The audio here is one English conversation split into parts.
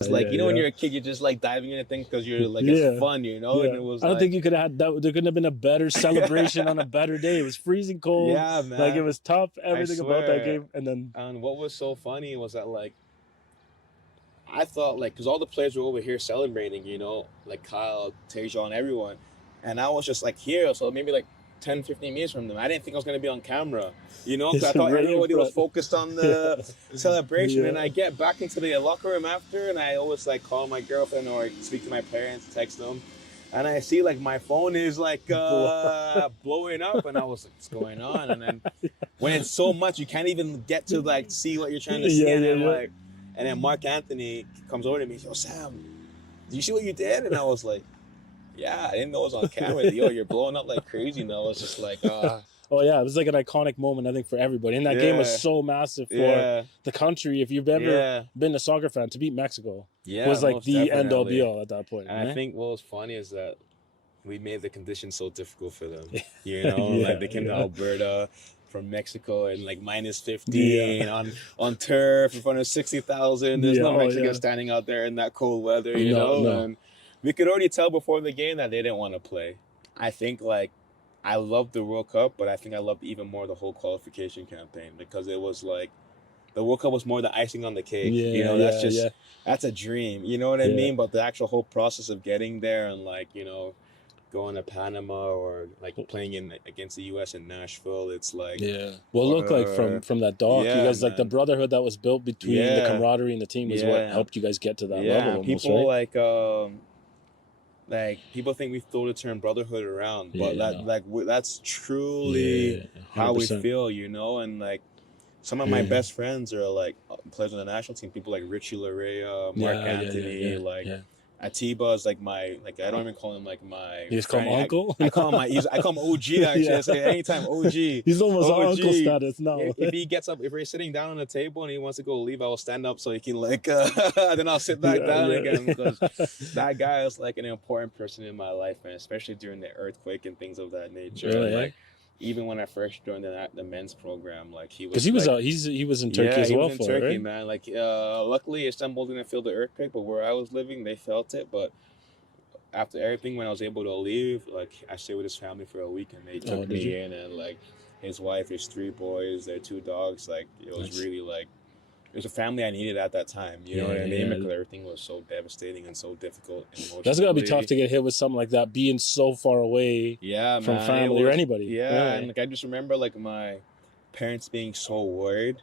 It's like, when yeah. you're a kid, you're just like diving into things because you're like, it's Yeah. fun, and Yeah. it was I don't like, think you could have had that. There couldn't have been a better celebration on a better day. It was freezing cold. yeah, Like it man, was tough, I everything about that swear. game. And then And what was so funny was that, like, I thought, like, because all the players were over here celebrating, like Kyle, Tejon, everyone. And I was just, like, here, so maybe, like, 10, 15 minutes from them. I didn't think I was going to be on camera, because I it's thought right in everybody was front. focused on Yeah. the celebration. And Yeah. I get back into the locker room after, and I always, like, call my girlfriend or speak to my parents, text them. And I see, like, my phone is, like, blowing up. And I was like, what's going on? And then when it's so much, you can't even get to, like, see what you're trying to see. Yeah, And yeah, then, yeah. like, and then Mark Anthony comes over to me. He goes, Sam, do you see what you did? And I was like, yeah, I didn't know it was on camera. You're blowing up like crazy now. It's just like, Oh yeah, it was like an iconic moment, I think, for everybody. And that game was yeah, so massive for yeah, the country. If you've ever yeah, been a soccer fan, to beat Mexico yeah, was like most the end all be definitely. all at that point. And I think what was funny is that we made the conditions so difficult for them. Yeah, Like they came to yeah, Alberta from Mexico and like minus 15 yeah, on turf in front of 60,000. There's yeah. no Oh Mexicans yeah. standing out there in that cold weather, No, no. and we could already tell before the game that they didn't want to play. I think like I loved the World Cup, but I think I loved even more the whole qualification campaign because it was like the World Cup was more the icing on the cake. Yeah, That's yeah, just yeah, that's a dream. You know what I yeah, mean? But the actual whole process of getting there and like going to Panama or like playing in against the U.S. in Nashville, it's like yeah. Well, look, like from that doc, you yeah, guys like the man, brotherhood that was built between the yeah, camaraderie and the team was what yeah, helped you guys get to that yeah. level, And almost, people right? like people think we throw the term brotherhood around, but Yeah, no. that's truly Yeah, how we 100%. feel, and like some of my Yeah, best friends are like players on the national team. People like Richie Larea, Mark yeah, yeah, yeah, Anthony, yeah, like yeah. Atiba is like my I don't even call him like my You just call him friend. uncle. I call him I call him OG actually. Yeah, I say anytime OG, he's almost on uncle OG. status now. If he gets up, if we're sitting down on the table and he wants to go leave, I will stand up so he can like, then I'll sit back Yeah, down yeah. again because that guy is like an important person in my life, man. Especially during the earthquake and things of that nature. And Really, eh? like, even when I first joined the men's program, like he Because was like, he was in Turkey yeah, as he was well in for it, Turkey, right? man. Like, luckily Istanbul didn't feel the earthquake, but where I was living, they felt it. But after everything, when I was able to leave, like I stayed with his family for a week, and they Oh, took did you? me in, and like his wife, his 3 boys, their 2 dogs. Like it was Nice. really like it was a family I needed at that time. You know Yeah, what I mean? yeah. Because everything was so devastating and so difficult That's gotta be tough emotionally. to get hit with something like that, being so far away Yeah, from man, it family or was. anybody. Yeah, and Really. like I just remember like my parents being so worried.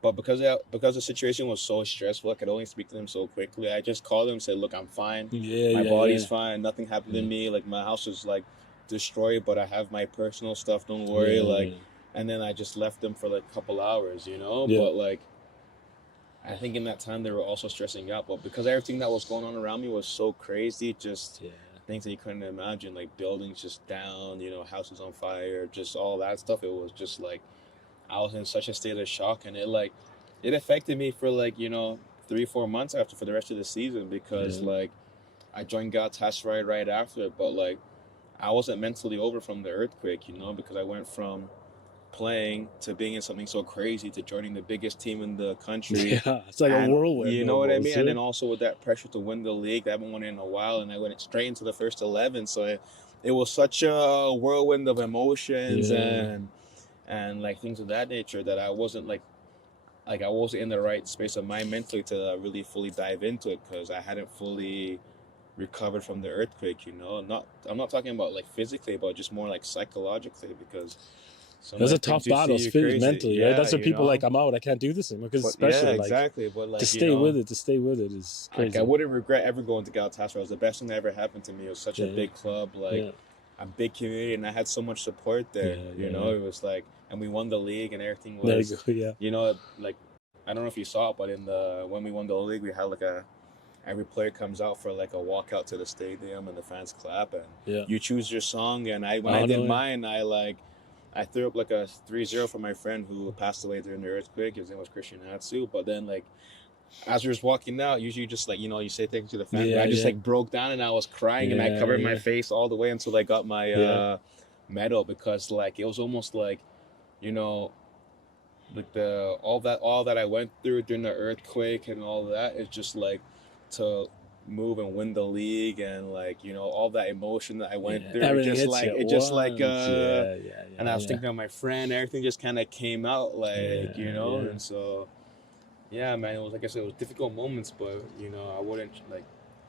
But because the situation was so stressful, I could only speak to them so quickly. I just called them and said, "Look, I'm fine. Yeah, My yeah, body's yeah, fine. Nothing happened to yeah, me. Like my house is like destroyed, but I have my personal stuff. Don't worry." yeah, Like, yeah, and then I just left them for like a couple hours. yeah, But like, I think in that time they were also stressing out. But because everything that was going on around me was so crazy, just yeah. things that you couldn't imagine, like buildings just down, houses on fire, just all that stuff. It was just like I was in such a state of shock, and it affected me for like 3 4 months after for the rest of the season because Yeah. like I joined Galatasaray right after, but like I wasn't mentally over from the earthquake, because I went from playing to being in something so crazy to joining the biggest team in the country, Yeah, it's like a and whirlwind you know what I almost. mean, and Yeah, then also with that pressure to win the league, I haven't won it in a while, and I went straight into the first 11, so it was such a whirlwind of emotions yeah, and like things of that nature that I wasn't like I wasn't in the right space of mind mentally to really fully dive into it because I hadn't fully recovered from the earthquake. I'm not talking about like physically, but just more like psychologically because some of that's the a tough things you see battle, you crazy. mentally, right? Yeah, That's where people like, I'm out, I can't do this anymore. Because But yeah, especially like exactly. But to like stay with it is like I crazy. wouldn't regret ever going to Galatasaray. It was the best thing that ever happened to me. It was such a Yeah, big club, like yeah, a big community, and I had so much support there. yeah, yeah, yeah. It was like, and we won the league, and everything There was, you go. Yeah, like I don't know if you saw it, but when we won the league, we had like every player comes out for like a walkout to the stadium, and the fans clap, and yeah. you choose your song. And when I Oh did no, yeah. mine, I threw up like a 3-0 for my friend who passed away during the earthquake. His name was Christian Hatsu. But then like as we was walking out, usually you just like you say thank you to the fans. But Yeah, I just yeah, like broke down and I was crying and I yeah, covered my yeah, face all the way until I got my yeah, medal because like it was almost like you know like all that I went through during the earthquake and all that. It's just like to move and win the league, and like, you know, all that emotion that I went through, everything just hits like you at it just like once. Yeah, and I was thinking of my friend, everything just kind of came out like, you know, yeah. and so yeah, man, it was, like I said, it was difficult moments, but you know, I wouldn't like,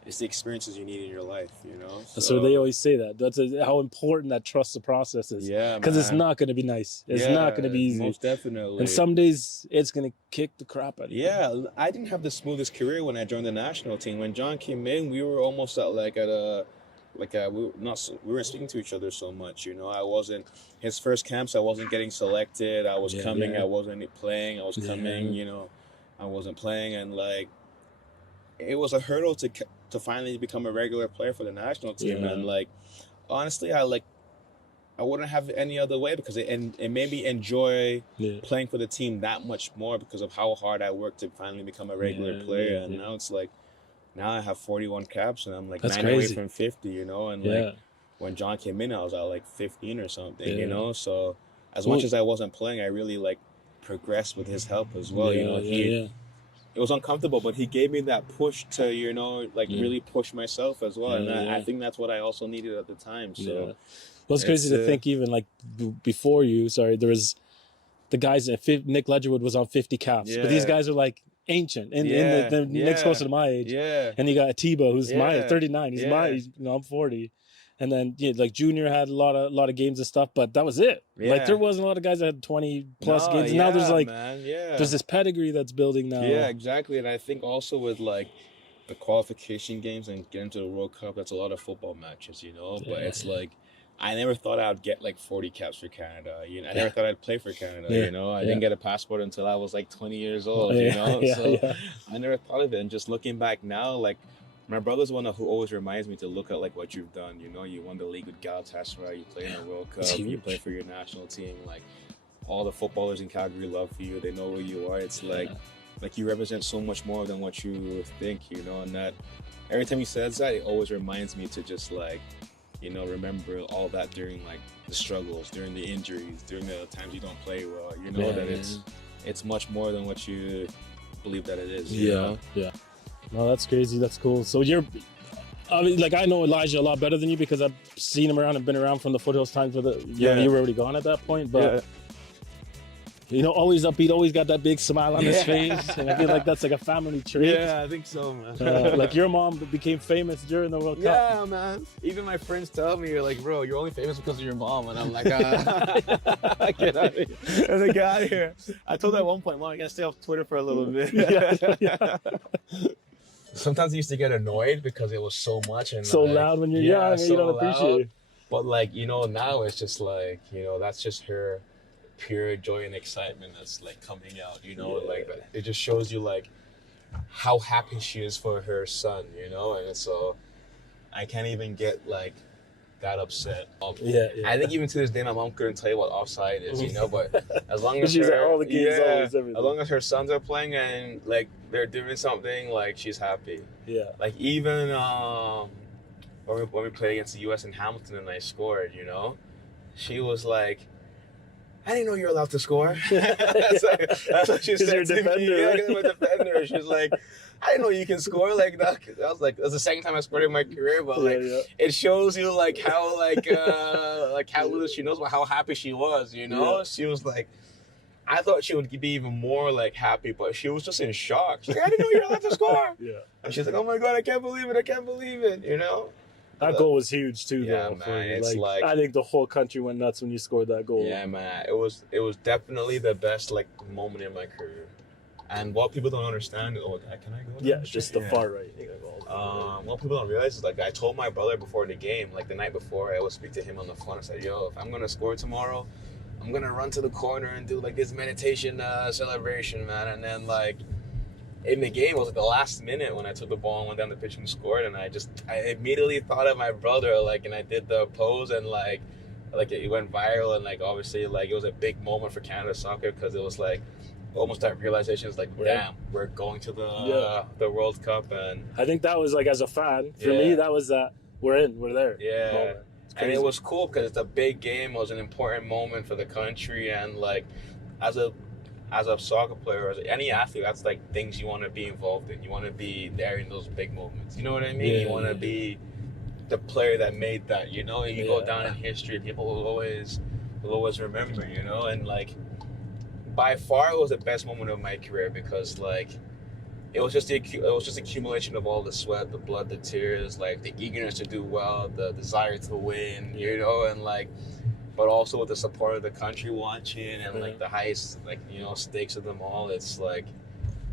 it's the experiences you need in your life, you know. So they always say that. That's how important that trust the process is. Yeah, Because it's man. not going to be nice. It's not going to be easy. Most definitely. And some days it's going to kick the crap out of you. Yeah, I didn't have the smoothest career when I joined the national team. When John came in, we were almost at we weren't speaking to each other so much, you know. I wasn't, his first camps, I wasn't getting selected. I was coming, I wasn't playing. I was coming, you know, I wasn't playing, and like, it was a hurdle to finally become a regular player for the national team. And like, honestly, I wouldn't have it any other way, because it made me enjoy playing for the team that much more because of how hard I worked to finally become a regular player. And now it's like, now I have 41 caps and I'm like 9 away from 50, you know. And like, when John came in, I was at like 15 or something, you know. So as much as I wasn't playing, I really like progressed with his help as well, you know. It was uncomfortable, but he gave me that push to, you know, like really push myself as well. And I think that's what I also needed at the time. So well, it's crazy to think, even like before you, there was the guys that Nick Ledgerwood was on 50 caps, but these guys are like ancient, and Nick's closer to my age. And you got Atiba, who's my 39. He's you know, I'm 40. And then like Junior had a lot of games and stuff, but that was it. Like there wasn't a lot of guys that had 20 plus games. And now there's like there's this pedigree that's building now. Yeah, exactly. And I think also with like the qualification games and getting to the World Cup, that's a lot of football matches, you know. But it's like, I never thought I'd get like 40 caps for Canada. You know, I never thought I'd play for Canada. You know, I didn't get a passport until I was like 20 years old. You know, I never thought of it. And just looking back now, like, my brother's one who always reminds me to look at like what you've done. You know, you won the league with Galatasaray, you play in the World Cup, you play for your national team. Like, all the footballers in Calgary love you. They know who you are. It's like you represent so much more than what you think, you know. And that every time he says that, it always reminds me to just like, you know, remember all that during like the struggles, during the injuries, during the times you don't play well. You know that it's much more than what you believe that it is. You know? No, that's crazy. That's cool. So I mean, like, I know Elijah a lot better than you because I've seen him around and been around from the Foothills times you were already gone at that point. But you know, always upbeat, always got that big smile on his face. And I feel like that's like a family trait. Yeah, I think so, man. Like, your mom became famous during the World Cup. Yeah, man. Even my friends tell me, you're like, bro, you're only famous because of your mom. And I'm like, get out of here. Get out of here. I told her at one point, Mom, I gotta stay off Twitter for a little bit. Sometimes I used to get annoyed because it was so much and so loud when you're young and you don't appreciate it. But like, you know, now it's just like, you know, that's just her pure joy and excitement that's like coming out, you know. Like, it just shows you like how happy she is for her son, you know. And so I can't even get like that upset. I think even to this day my mom couldn't tell you what offside is, you know. But as long as she's at all the games, always everything. As long as her sons are playing and like they're doing something, like, she's happy. Like, even when we played against the US in Hamilton and I scored, you know, she was like, I didn't know you were allowed to score. That's what she said to me. Yeah, I'm a defender. She's like, I didn't know you can score like that. I was like, that's the second time I scored in my career, but like, it shows you like how how little she knows, but how happy she was, you know. She was like, I thought she would be even more like happy, but she was just in shock. She's like, I didn't know you were allowed to score. And she's like, oh my God, I can't believe it, you know. That goal was huge too, though. Man, it's like, I think the whole country went nuts when you scored that goal. Yeah, man, it was definitely the best like moment in my career. And what people don't understand is, can I go? Yeah, just the far right. What people don't realize is, like, I told my brother before the game, like the night before, I would speak to him on the phone. I said, yo, if I'm gonna score tomorrow, I'm gonna run to the corner and do like this meditation celebration, man. And then like, in the game, it was like the last minute when I took the ball and went down the pitch and scored, and I immediately thought of my brother, like, and I did the pose, and like it went viral, and like, obviously, like, it was a big moment for Canada soccer because it was like almost that realization is like, damn, we're going to the World Cup. And I think that was like, as a fan, for me, that was that we're there. And it was cool because it's a big game. It was an important moment for the country, and like, as a as a soccer player, as any athlete, that's like things you want to be involved in. You want to be there in those big moments. You know what I mean? Yeah, you want to be the player that made that. You know, and you go down in history. People will always remember. You know, and like by far, it was the best moment of my career because like it was just accumulation of all the sweat, the blood, the tears, like the eagerness to do well, the desire to win. You know, and like. But also with the support of the country watching and like the highest, like, you know, stakes of them all, it's like,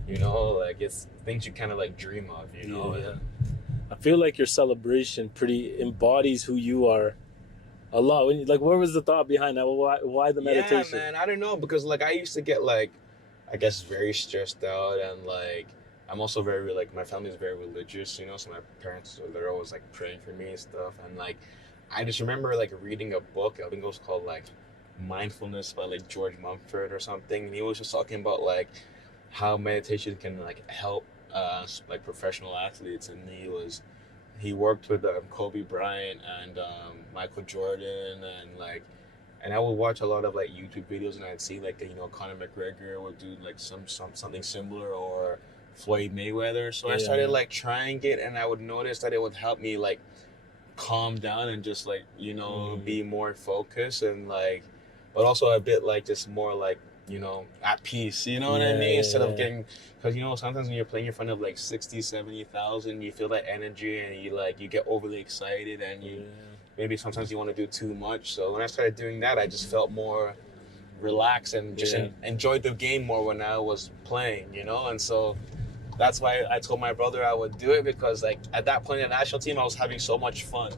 you know, like it's things you kind of like dream of, you know. Yeah. I feel like your celebration pretty embodies who you are a lot. When like, what was the thought behind that? Why the meditation? Yeah, man, I don't know, because like I used to get like, I guess very stressed out, and like I'm also very like my family is very religious, you know, so my parents, they're always like praying for me and stuff, and like. I just remember like reading a book, I think it was called like Mindfulness by like George Mumford or something, and he was just talking about like how meditation can like help like professional athletes, and he worked with Kobe Bryant and Michael Jordan, and I would watch a lot of like YouTube videos, and I'd see like, you know, Conor McGregor would do like something similar, or Floyd Mayweather. So I started like trying it, and I would notice that it would help me like calm down and just like, you know, be more focused, and like, but also a bit like just more like, you know, at peace, you know what I mean? Instead of getting, because, you know, sometimes when you're playing in front of like 60, 70,000, you feel that energy, and you get overly excited, and maybe sometimes you want to do too much. So when I started doing that, I just felt more relaxed and just enjoyed the game more when I was playing, you know? And so that's why I told my brother I would do it, because like at that point in the national team, I was having so much fun.